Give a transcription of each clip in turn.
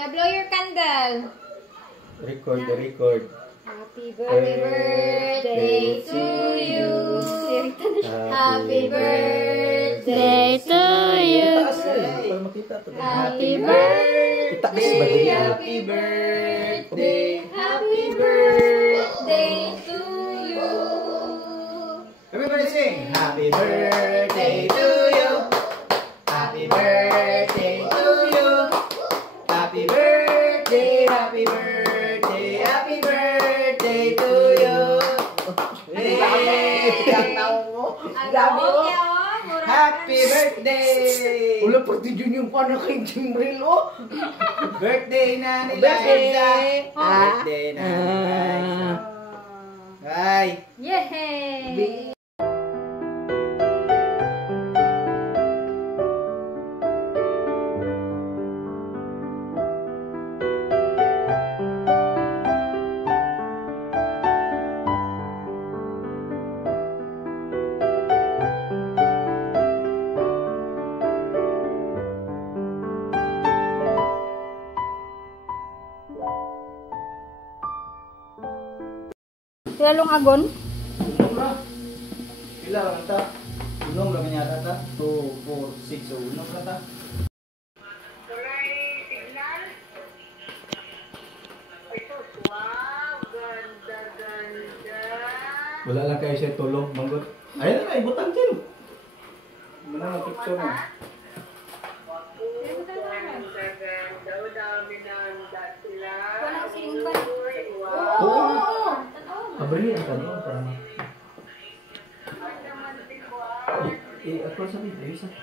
Yeah, blow your candle. Record the record. Happy birthday to you. Happy birthday to you. Happy birthday. Happy birthday. Happy birthday to you. Everybody sing. Happy birthday to you. Happy birthday to you. Happy birthday. Happy birthday. Happy birthday to you. Happy birthday! Wala pati dyan yung paano kay Jimbril, oh! Birthday na nila! Birthday na nila! Bye! Yay! Lalong agon? Unom na. Pila lang ata. Unom lang yata ata. 2, 4, 6. So, unom na ata. Walay signal. Ay, sus. Wow, ganda, ganda. Wala lang kayo siya tulong. Manggot. Ayun na, ibutan din. Muna ang picture mo. Ganda, ganda. O, dami na handa sila. Walang singgan. Wow. Oo! Abri ang tanong. Parang... Ay, naman si Juan. Ako sabi, ayos na.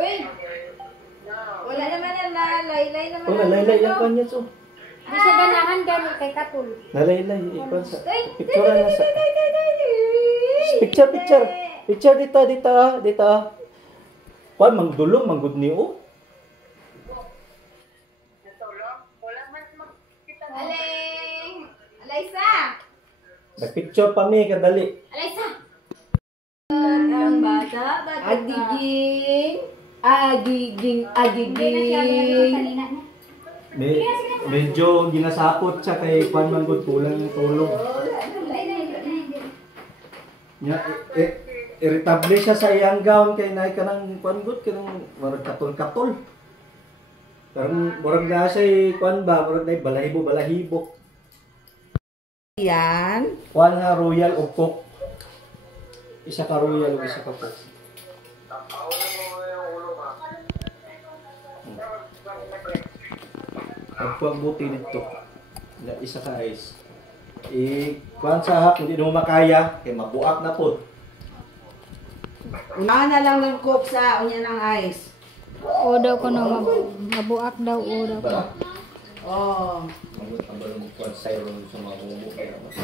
Uy! Wala naman yan na laylay naman. Oh, nalaylay lang kanya so. Di sa ganahan gani kay Kapul. Nalaylay. Ikon sa... Uy! Picture na sa... Picture, picture. Picture dito, dito, dito. Kuan, mangdulong, manggod niyo. Natulog? Wala man makikita mo. Aling! Alaysa! Nag-picture pa mi, kadali. Alaysa! Ang bata, agiging! Agiging! Agiging! Medyo ginasapot siya kay Kuan manggod, kulang ng tulong. Nya, irritable siya sa iyang gown kay naay kanang Kuan gud kanang murag katol-katol. Karang murag na siya Kuan ba, murag na balahibo. Yan. Kuan nga royal o cook. Isa ka royal o isa ka cook. Ang buti dito. Na isa ka ice. Kuan sa hap hindi mo makaya kay mabuak na pod. Unahan na lang ng cook sa unya ng ice. O daw ko na mabuak daw o daw ko. Oh. Ang mo kuan sa iron sa mga bumbu kaya mas.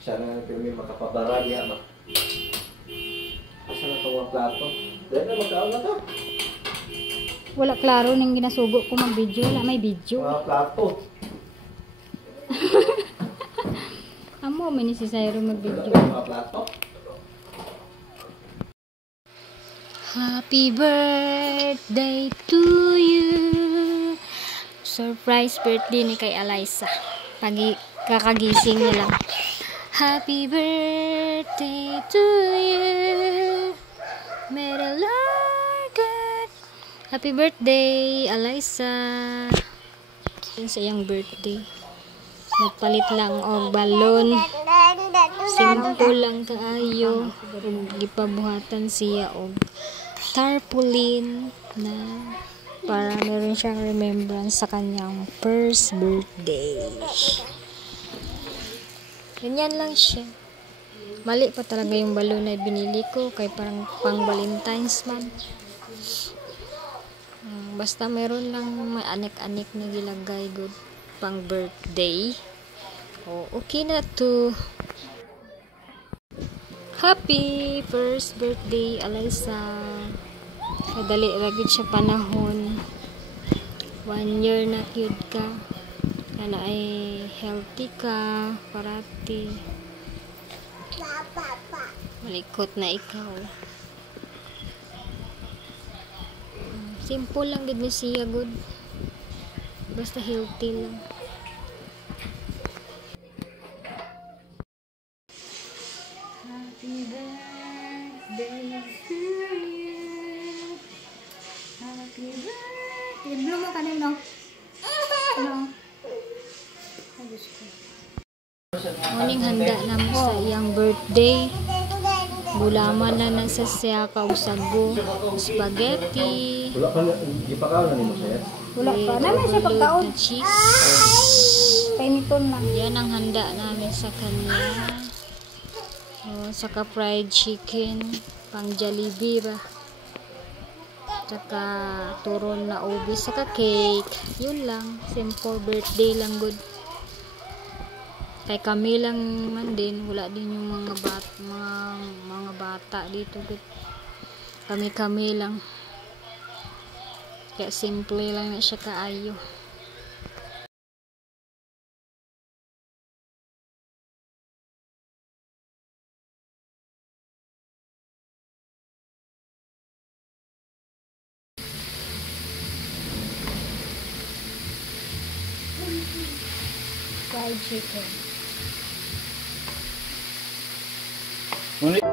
Siya na kami makapabara niya ba. Asa na tawag plato? Dahil na magkaon na to. Wala klaro nang ginasugo ko mag-video. Wala may video. Mga plato. Amo, may si Sairo mag-video. Mga plato. Happy birthday to you. Surprise birthday ni kay Alaysa. Kakagising niya lang. Happy birthday to you. May the Lord God. Happy birthday, Alaysa. Yun sa iyang birthday. Nagpalit lang og balon. Simple lang kaayo. Gipabuhatan siya og tarpaulin na para meron siyang remembrance sa kanyang first birthday. Ganyan lang siya. Mali pa talaga yung balon na binili ko kay parang pang Valentine's man. Basta meron lang may anik-anik na gilagay good pang birthday. Oh, okay na to. Happy first birthday, Alaysa. Kadali lagi siya panahon. 1 year na cute ka. Sana ay healthy ka parati. Malikot na ikaw. Simple lang gid ni siya good. Basta healthy lang. Happy birthday to you. Happy birthday. Blow mo kanino? Ano? Ayos ko. Muning handa naman sa iyang birthday. Gulaman na sa siya kausago. Spaghetti. Wala ka na, di pa ka na nimo siya? Wala pa. Naman siya pagkaon. Na cheese. Painiton lang. Yan ang handa namin sa kanya. Saka fried chicken. Pang Jollibee ba? Saka turon na ubi. Saka cake. Yun lang. Simple birthday lang good. Kay kami lang man din, wala din yung mga bata dito good. Kami lang. Kaya simple lang na siya kaayo. Fried chicken. Ngunit